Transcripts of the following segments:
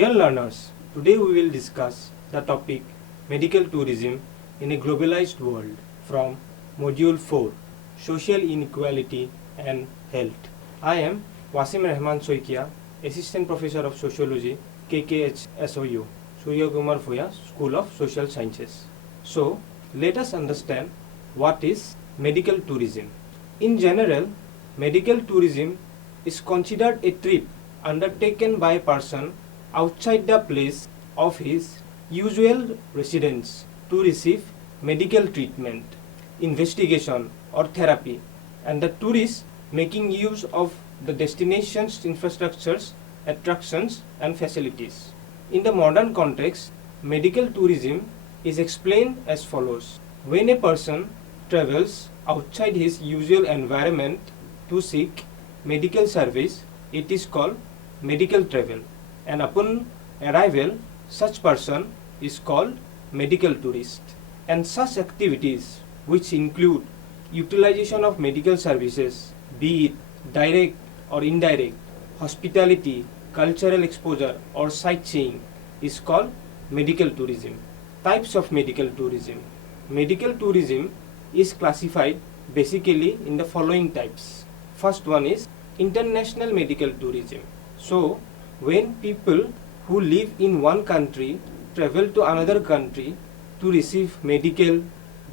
Dear learners, today we will discuss the topic medical tourism in a globalized world from Module 4 Social Inequality and Health. I am Wasim Rahman Soikia, Assistant Professor of Sociology, KKHSOU, Surya Kumar Fuya, School of Social Sciences. So, let us understand what is medical tourism. In general, medical tourism is considered a trip undertaken by a person outside the place of his usual residence to receive medical treatment, investigation or therapy, and the tourist making use of the destination's infrastructures, attractions and facilities. In the modern context, medical tourism is explained as follows. When a person travels outside his usual environment to seek medical service, it is called medical travel. And upon arrival, such person is called medical tourist. And such activities, which include utilization of medical services, be it direct or indirect, hospitality, cultural exposure or sightseeing, is called medical tourism. Types of medical tourism. Medical tourism is classified basically in the following types. First one is international medical tourism. So, when people who live in one country travel to another country to receive medical,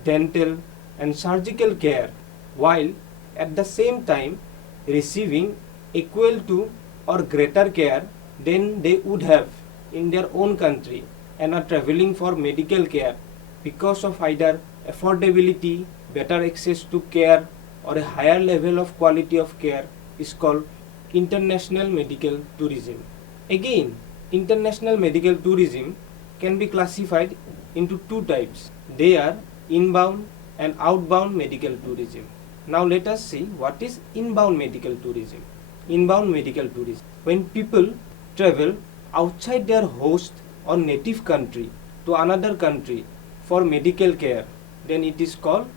dental and surgical care, while at the same time receiving equal to or greater care than they would have in their own country, and are traveling for medical care because of either affordability, better access to care or a higher level of quality of care, is called international medical tourism. Again, international medical tourism can be classified into two types. They are inbound and outbound medical tourism. Now let us see what is inbound medical tourism. Inbound medical tourism. When people travel outside their host or native country to another country for medical care, then it is called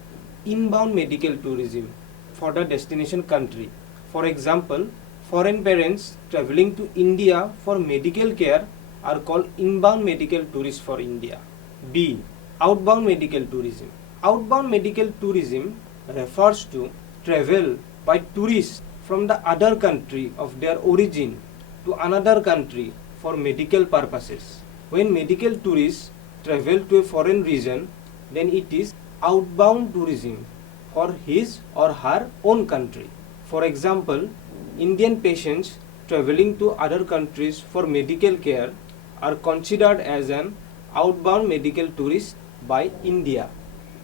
inbound medical tourism for the destination country. For example, foreign parents traveling to India for medical care are called inbound medical tourists for India. B. Outbound medical tourism. Outbound medical tourism refers to travel by tourists from the other country of their origin to another country for medical purposes. When medical tourists travel to a foreign region, then it is outbound tourism for his or her own country. For example, Indian patients traveling to other countries for medical care are considered as an outbound medical tourist by India.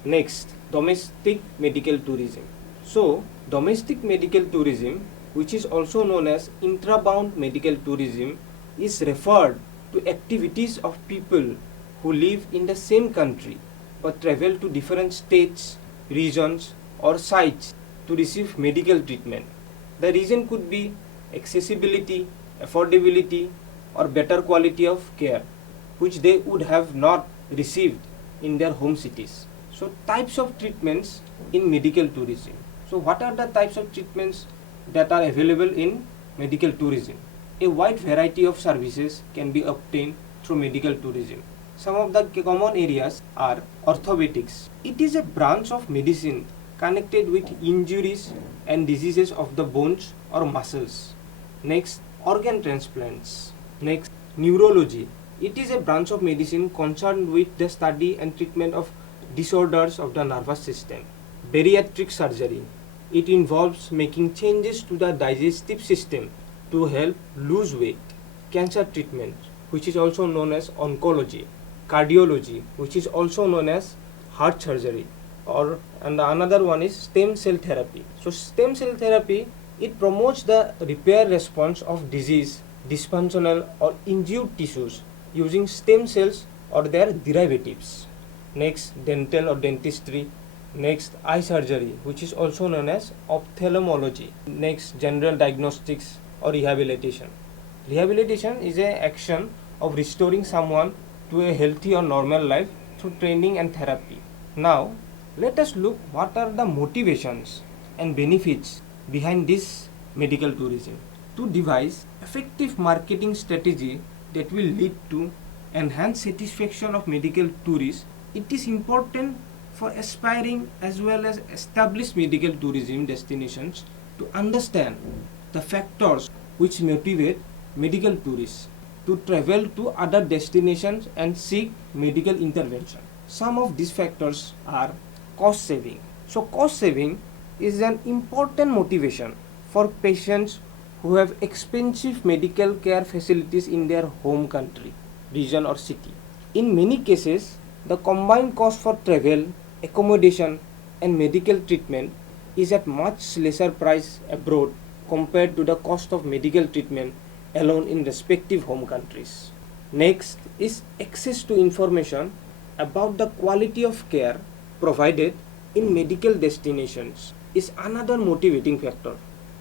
Next, domestic medical tourism. So, domestic medical tourism, which is also known as intrabound medical tourism, is referred to activities of people who live in the same country but travel to different states, regions or sites to receive medical treatment. The reason could be accessibility, affordability or better quality of care which they would have not received in their home cities. So, types of treatments in medical tourism. So, what are the types of treatments that are available in medical tourism? A wide variety of services can be obtained through medical tourism. Some of the common areas are orthopedics. It is a branch of medicine connected with injuries and diseases of the bones or muscles. Next, organ transplants. Next, neurology. It is a branch of medicine concerned with the study and treatment of disorders of the nervous system. Bariatric surgery. It involves making changes to the digestive system to help lose weight. Cancer treatment, which is also known as oncology. Cardiology, which is also known as heart surgery. And another one is stem cell therapy. So stem cell therapy, it promotes the repair response of disease, dysfunctional or injured tissues using stem cells or their derivatives. Next, dental or dentistry. Next, eye surgery, which is also known as ophthalmology. Next, general diagnostics or rehabilitation. Rehabilitation is an action of restoring someone to a healthy or normal life through training and therapy. Now, let us look what are the motivations and benefits behind this medical tourism. To devise effective marketing strategy that will lead to enhanced satisfaction of medical tourists, it is important for aspiring as well as established medical tourism destinations to understand the factors which motivate medical tourists to travel to other destinations and seek medical intervention. Some of these factors are cost saving. So cost saving is an important motivation for patients who have expensive medical care facilities in their home country, region or city. In many cases, the combined cost for travel, accommodation and medical treatment is at much lesser price abroad compared to the cost of medical treatment alone in respective home countries. Next is access to information about the quality of care provided in medical destinations is another motivating factor.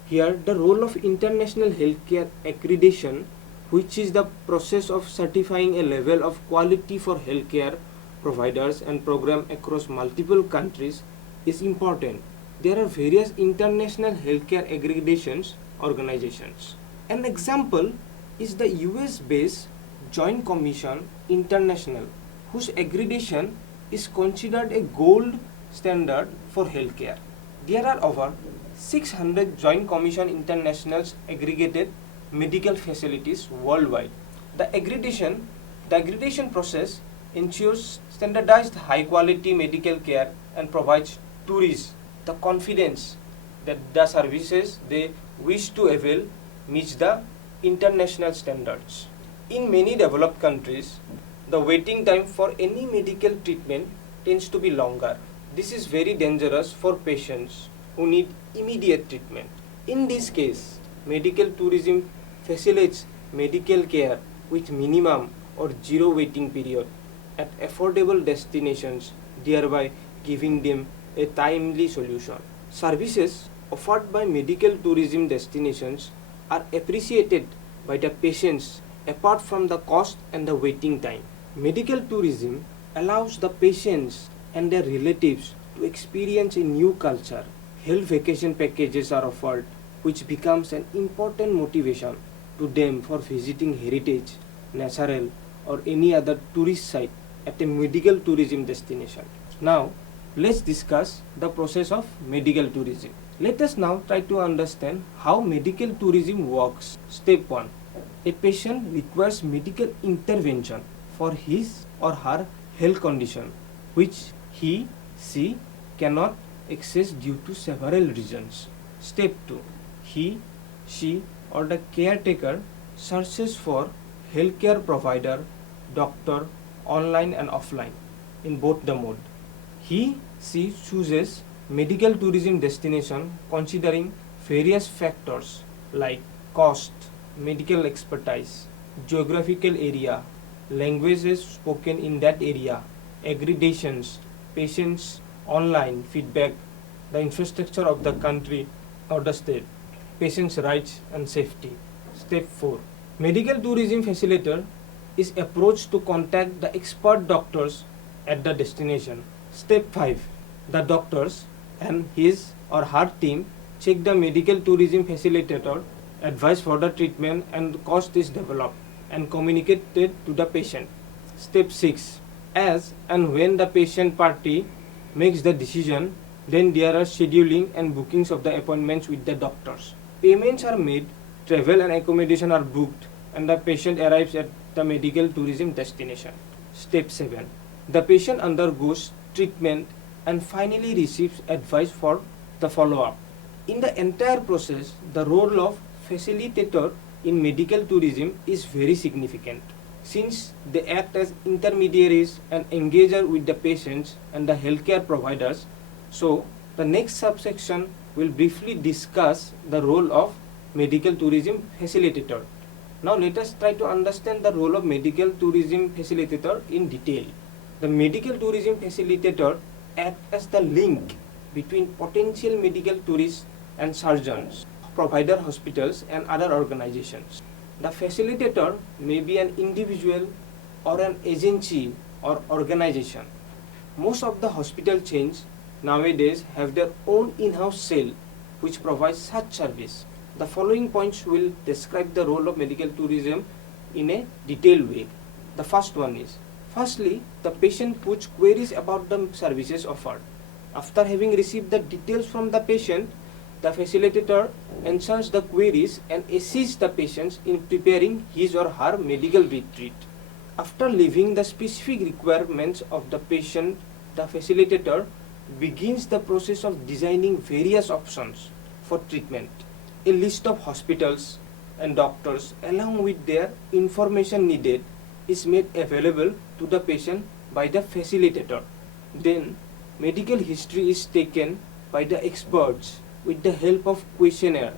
Here, the role of international healthcare accreditation, which is the process of certifying a level of quality for healthcare providers and program across multiple countries, is important. There are various international healthcare accreditation organizations. An example is the US-based Joint Commission International, whose accreditation is considered a gold standard for healthcare. There are over 600 Joint Commission Internationals aggregated medical facilities worldwide. The accreditation process ensures standardized high-quality medical care and provides tourists the confidence that the services they wish to avail meets the international standards. In many developed countries, the waiting time for any medical treatment tends to be longer. This is very dangerous for patients who need immediate treatment. In this case, medical tourism facilitates medical care with minimum or zero waiting period at affordable destinations, thereby giving them a timely solution. Services offered by medical tourism destinations are appreciated by the patients apart from the cost and the waiting time. Medical tourism allows the patients and their relatives to experience a new culture. Health vacation packages are offered, which becomes an important motivation to them for visiting heritage, natural or any other tourist site at a medical tourism destination. Now, let's discuss the process of medical tourism. Let us now try to understand how medical tourism works. Step 1. A patient requires medical intervention for his or her health condition, which she cannot access due to several reasons. Step 2. She or the caretaker searches for healthcare provider, doctor, online and offline in both the mode. She chooses medical tourism destination considering various factors like cost, medical expertise, geographical area, languages spoken in that area, accreditations, patients, online feedback, the infrastructure of the country or the state, patients' rights and safety. Step 4. Medical tourism facilitator is approached to contact the expert doctors at the destination. Step 5. The doctors and his or her team check the medical tourism facilitator, advice for the treatment and cost is developed and communicated to the patient. Step 6. As and when the patient party makes the decision, then there are scheduling and bookings of the appointments with the doctors. Payments are made, travel and accommodation are booked, and the patient arrives at the medical tourism destination. Step 7. The patient undergoes treatment and finally receives advice for the follow-up. In the entire process, the role of facilitator in medical tourism is very significant, since they act as intermediaries and engager with the patients and the healthcare providers. So, the next subsection will briefly discuss the role of medical tourism facilitator. Now let us try to understand the role of medical tourism facilitator in detail. The medical tourism facilitator acts as the link between potential medical tourists and surgeons, provider hospitals and other organizations. The facilitator may be an individual or an agency or organization. Most of the hospital chains nowadays have their own in-house cell which provides such service. The following points will describe the role of medical tourism in a detailed way. The first one is, firstly, the patient puts queries about the services offered. After having received the details from the patient, the facilitator answers the queries and assists the patient in preparing his or her medical retreat. After leaving the specific requirements of the patient, the facilitator begins the process of designing various options for treatment. A list of hospitals and doctors along with their information needed is made available to the patient by the facilitator. Then medical history is taken by the experts with the help of questionnaire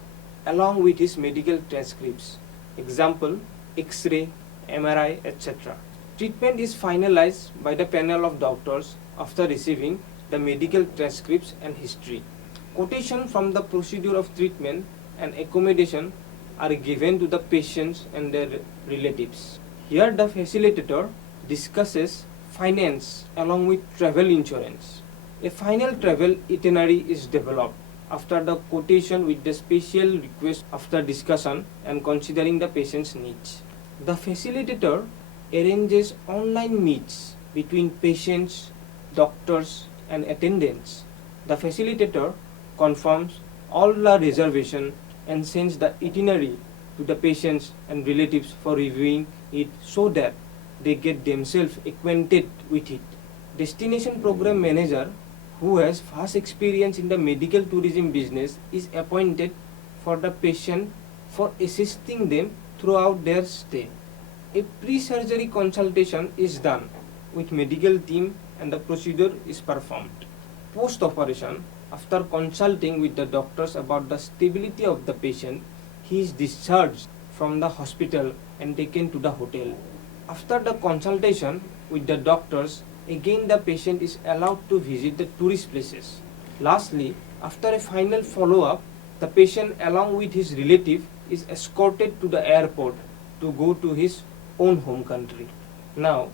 along with his medical transcripts. Example, X-ray, MRI, etc. Treatment is finalized by the panel of doctors after receiving the medical transcripts and history. Quotation from the procedure of treatment and accommodation are given to the patients and their relatives. Here the facilitator discusses finance along with travel insurance. A final travel itinerary is developed after the quotation with the special request after discussion and considering the patient's needs. The facilitator arranges online meets between patients, doctors and attendants. The facilitator confirms all the reservation and sends the itinerary to the patients and relatives for reviewing it so that they get themselves acquainted with it. Destination program manager who has vast experience in the medical tourism business is appointed for the patient for assisting them throughout their stay. A pre-surgery consultation is done with medical team and the procedure is performed. Post-operation, after consulting with the doctors about the stability of the patient, he is discharged from the hospital and taken to the hotel. After the consultation with the doctors, again the patient is allowed to visit the tourist places. Lastly, after a final follow-up, the patient along with his relative is escorted to the airport to go to his own home country. Now,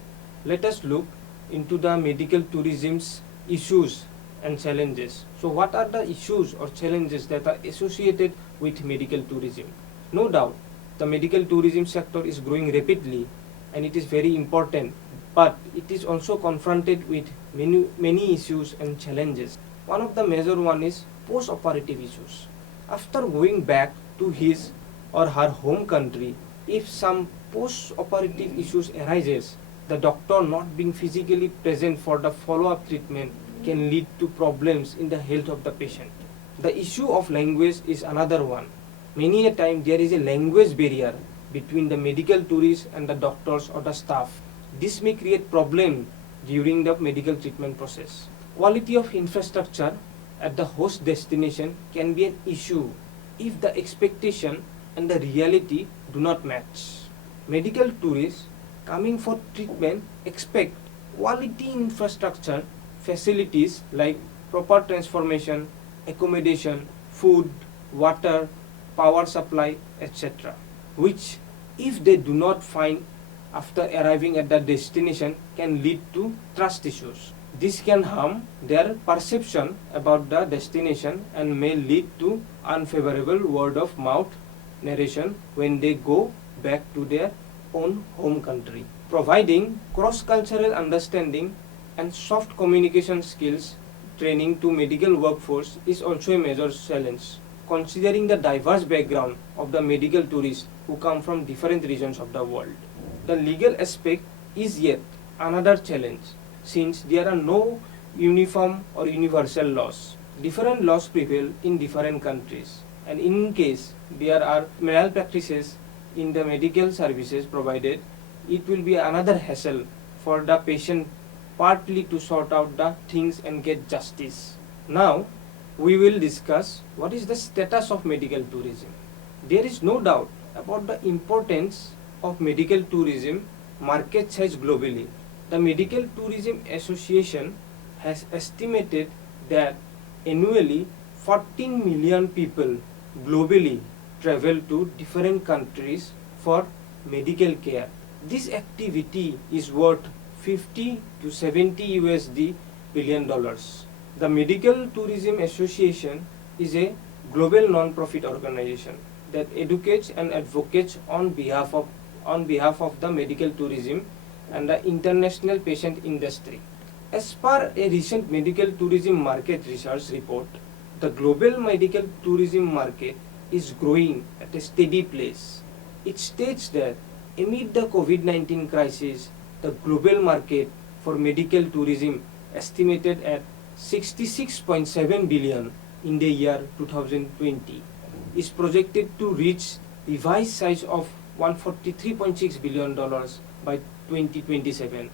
let us look into the medical tourism's issues and challenges. So what are the issues or challenges that are associated with medical tourism? No doubt, the medical tourism sector is growing rapidly and it is very important, but it is also confronted with many issues and challenges. One of the major one is post-operative issues. After going back to his or her home country, if some post-operative issues arises, the doctor not being physically present for the follow-up treatment can lead to problems in the health of the patient. The issue of language is another one. Many a time there is a language barrier between the medical tourists and the doctors or the staff. This may create problem during the medical treatment process. Quality of infrastructure at the host destination can be an issue if the expectation and the reality do not match. Medical tourists coming for treatment expect quality infrastructure facilities like proper transformation, accommodation, food, water, power supply, etc., which if they do not find after arriving at the destination can lead to trust issues. This can harm their perception about the destination and may lead to unfavorable word of mouth narration when they go back to their own home country. Providing cross-cultural understanding and soft communication skills training to medical workforce is also a major challenge, considering the diverse background of the medical tourists who come from different regions of the world. The legal aspect is yet another challenge, since there are no uniform or universal laws. Different laws prevail in different countries, and in case there are malpractices in the medical services provided, it will be another hassle for the patient partly to sort out the things and get justice. Now, we will discuss what is the status of medical tourism. There is no doubt about the importance of medical tourism market size globally. The Medical Tourism Association has estimated that annually 14 million people globally travel to different countries for medical care. This activity is worth 50 to 70 USD billion dollars. The Medical Tourism Association is a global non-profit organization that educates and advocates on behalf of on behalf of the medical tourism and the international patient industry. As per a recent medical tourism market research report, the global medical tourism market is growing at a steady pace. It states that amid the COVID-19 crisis, the global market for medical tourism estimated at 66.7 billion in the year 2020 is projected to reach revised size of $143.6 billion by 2027,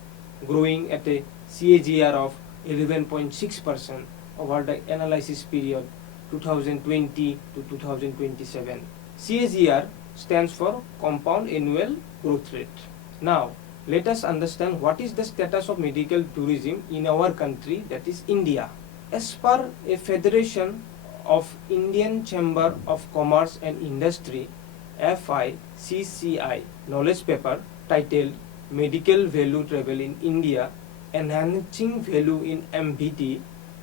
growing at a CAGR of 11.6% over the analysis period 2020 to 2027. CAGR stands for Compound Annual Growth Rate. Now, let us understand what is the status of medical tourism in our country, that is India. As per a Federation of Indian Chamber of Commerce and Industry FICCI knowledge paper titled Medical Value Travel in India, Enhancing Value in MVT,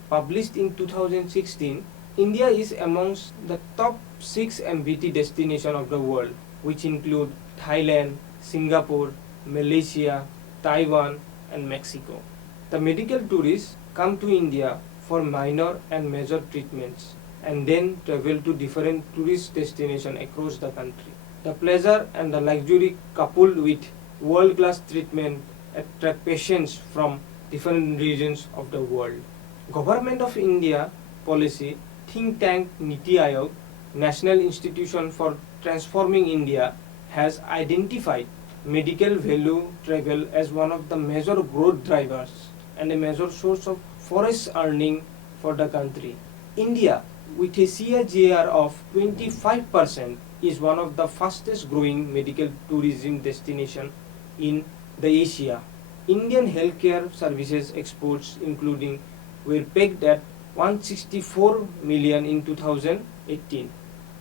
published in 2016, India is amongst the top 6 MVT destinations of the world, which include Thailand, Singapore, Malaysia, Taiwan, and Mexico. The medical tourists come to India for minor and major treatments and then travel to different tourist destinations across the country. The pleasure and the luxury coupled with world-class treatment attract patients from different regions of the world. Government of India policy, think tank Niti Aayog, National Institution for Transforming India, has identified medical value travel as one of the major growth drivers and a major source of forest earning for the country. India, with a CAGR of 25%, is one of the fastest growing medical tourism destination in the Asia. Indian healthcare services exports including were pegged at 164 million in 2018.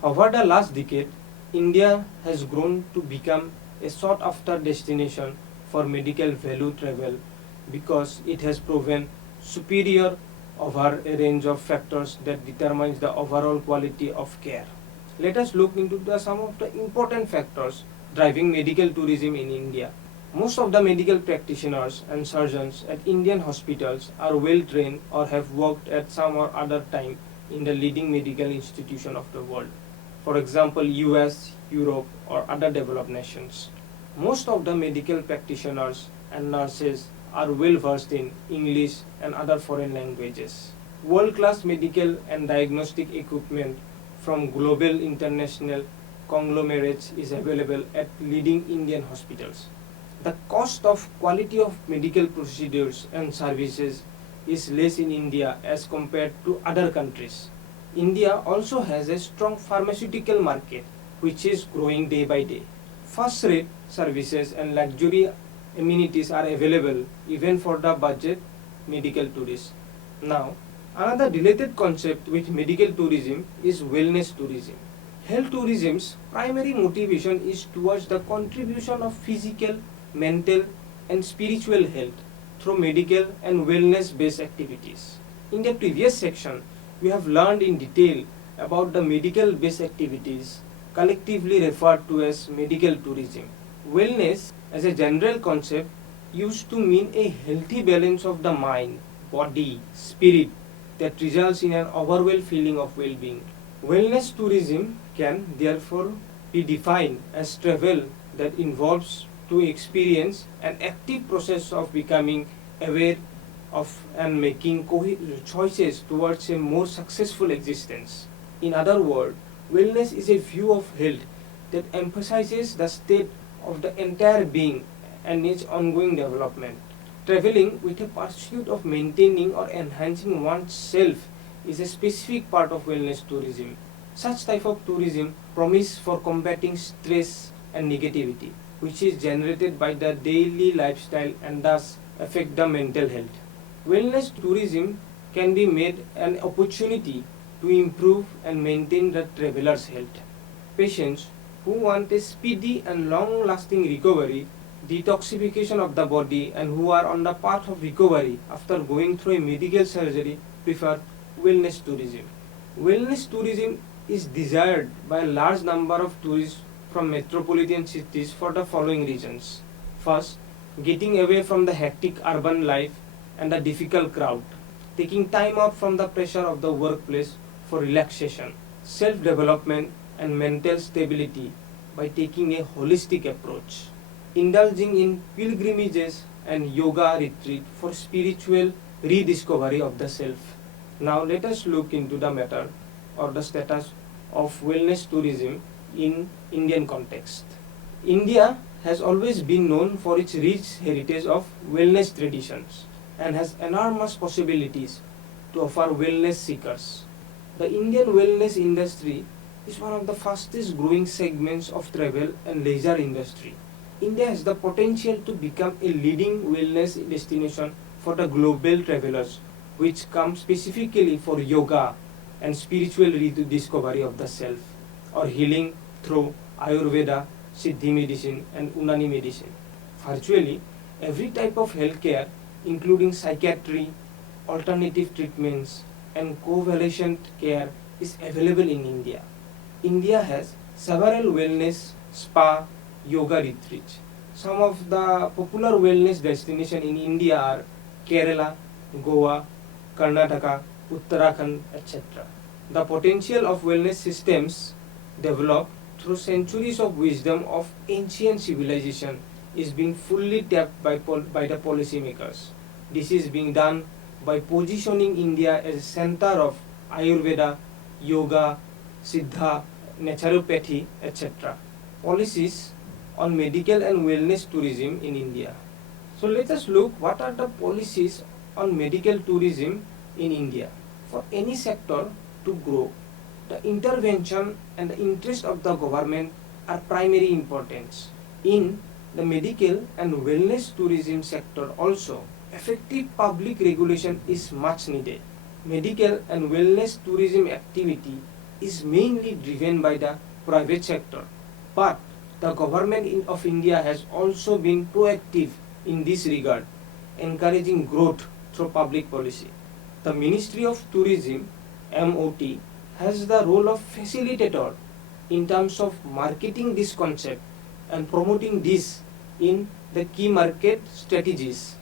Over the last decade, India has grown to become a sought after destination for medical value travel because it has proven superior over a range of factors that determines the overall quality of care. Let us look into some of the important factors driving medical tourism in India. Most of the medical practitioners and surgeons at Indian hospitals are well trained or have worked at some or other time in the leading medical institution of the world. For example, US, Europe, or other developed nations. Most of the medical practitioners and nurses are well versed in English and other foreign languages. World-class medical and diagnostic equipment from global international conglomerates is available at leading Indian hospitals. The cost of quality of medical procedures and services is less in India as compared to other countries. India also has a strong pharmaceutical market which is growing day by day. First-rate services and luxury amenities are available even for the budget medical tourists. Now, another related concept with medical tourism is wellness tourism. Health tourism's primary motivation is towards the contribution of physical, mental, and spiritual health through medical and wellness-based activities. In the previous section, we have learned in detail about the medical-based activities collectively referred to as medical tourism. Wellness, as a general concept, used to mean a healthy balance of the mind, body, spirit that results in an overall feeling of well-being. Wellness tourism can therefore be defined as travel that involves to experience an active process of becoming aware of and making choices towards a more successful existence. In other words, wellness is a view of health that emphasizes the state of the entire being and its ongoing development. Traveling with a pursuit of maintaining or enhancing one's self is a specific part of wellness tourism. Such type of tourism promise for combating stress and negativity, which is generated by the daily lifestyle and thus affect the mental health. Wellness tourism can be made an opportunity to improve and maintain the traveler's health. Patients who want a speedy and long-lasting recovery, detoxification of the body, and who are on the path of recovery after going through a medical surgery prefer wellness tourism. Wellness tourism is desired by a large number of tourists from metropolitan cities for the following reasons. First, getting away from the hectic urban life and the difficult crowd, taking time out from the pressure of the workplace for relaxation, self-development and mental stability by taking a holistic approach, indulging in pilgrimages and yoga retreat for spiritual rediscovery of the self. Now let us look into the matter or the status of wellness tourism in Indian context. India has always been known for its rich heritage of wellness traditions and has enormous possibilities to offer wellness seekers. The Indian wellness industry is one of the fastest growing segments of travel and leisure industry. India has the potential to become a leading wellness destination for the global travelers, which come specifically for yoga and spiritual rediscovery of the self, or healing through Ayurveda, Siddhi medicine and Unani medicine. Virtually every type of healthcare, including psychiatry, alternative treatments and covalescent care is available in India. India has several wellness, spa, yoga retreats. Some of the popular wellness destinations in India are Kerala, Goa, Karnataka, Uttarakhand, etc. The potential of wellness systems developed through centuries of wisdom of ancient civilization is being fully tapped by the policymakers. This is being done by positioning India as a center of Ayurveda, yoga, Siddha, naturopathy, etc. Policies on medical and wellness tourism in India. So let us look what are the policies on medical tourism in India. For any sector to grow, the intervention and the interest of the government are primary importance. In the medical and wellness tourism sector also, effective public regulation is much needed. Medical and wellness tourism activity is mainly driven by the private sector, but the government of India has also been proactive in this regard, encouraging growth through public policy. The Ministry of Tourism, MOT, has the role of facilitator in terms of marketing this concept and promoting this in the key market strategies.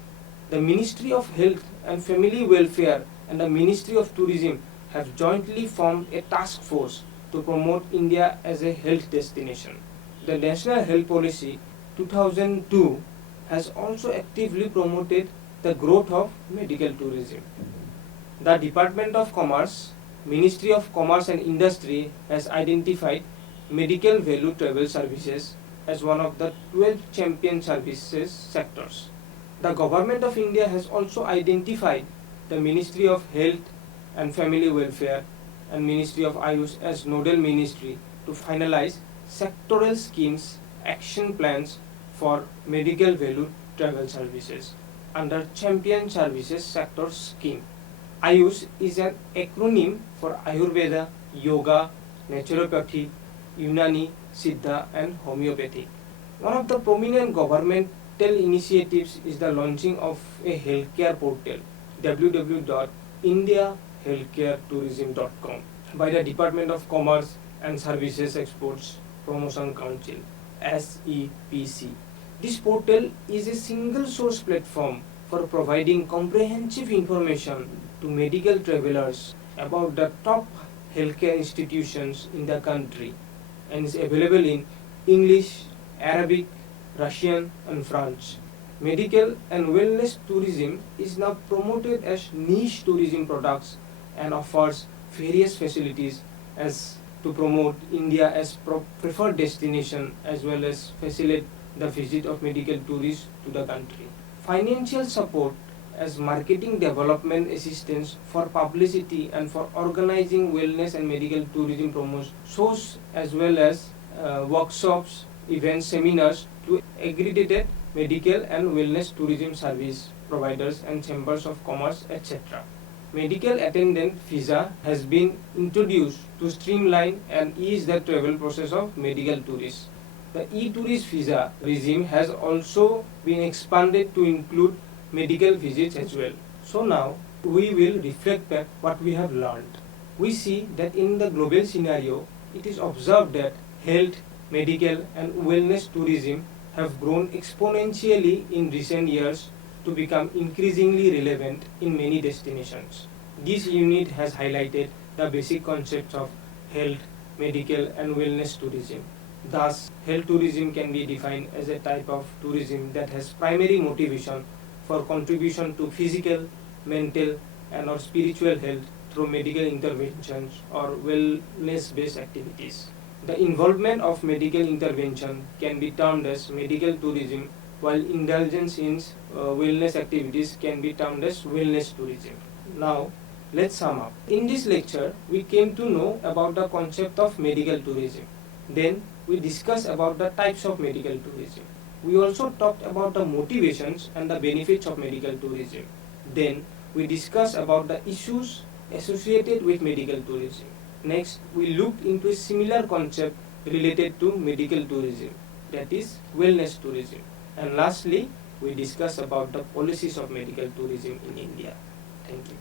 The Ministry of Health and Family Welfare and the Ministry of Tourism have jointly formed a task force to promote India as a health destination. The National Health Policy 2002 has also actively promoted the growth of medical tourism. The Department of Commerce, Ministry of Commerce and Industry has identified medical value travel services as one of the 12 champion services sectors. The Government of India has also identified the Ministry of Health and Family Welfare and Ministry of Ayush as nodal ministry to finalize sectoral schemes, action plans for medical value travel services under Champion Services Sector Scheme. Ayush is an acronym for Ayurveda, Yoga, Naturopathy, Unani, Siddha and Homeopathy. One of the prominent governmental initiatives is the launching of a healthcare portal www.indiahealthcaretourism.com by the Department of Commerce and Services Exports Promotion Council SEPC. This portal is a single source platform for providing comprehensive information to medical travelers about the top healthcare institutions in the country and is available in English, Arabic, Russian and French. Medical and wellness tourism is now promoted as niche tourism products and offers various facilities as to promote India as preferred destination as well as facilitate the visit of medical tourists to the country. Financial support as marketing development assistance for publicity and for organizing wellness and medical tourism promotion shows as well as workshops, events, seminars to accredited medical and wellness tourism service providers and chambers of commerce, etc. Medical attendant visa has been introduced to streamline and ease the travel process of medical tourists. The e-tourist visa regime has also been expanded to include medical visits as well. So now we will reflect back what we have learned. We see that in the global scenario, it is observed that health medical and wellness tourism have grown exponentially in recent years to become increasingly relevant in many destinations. This unit has highlighted the basic concepts of health, medical and wellness tourism. Thus, health tourism can be defined as a type of tourism that has primary motivation for contribution to physical, mental and or spiritual health through medical interventions or wellness-based activities. The involvement of medical intervention can be termed as medical tourism, while indulgence in wellness activities can be termed as wellness tourism. Now, let's sum up. In this lecture, we came to know about the concept of medical tourism. Then, we discussed about the types of medical tourism. We also talked about the motivations and the benefits of medical tourism. Then, we discussed about the issues associated with medical tourism. Next, we looked into a similar concept related to medical tourism, that is wellness tourism. And lastly, we discussed about the policies of medical tourism in India. Thank you.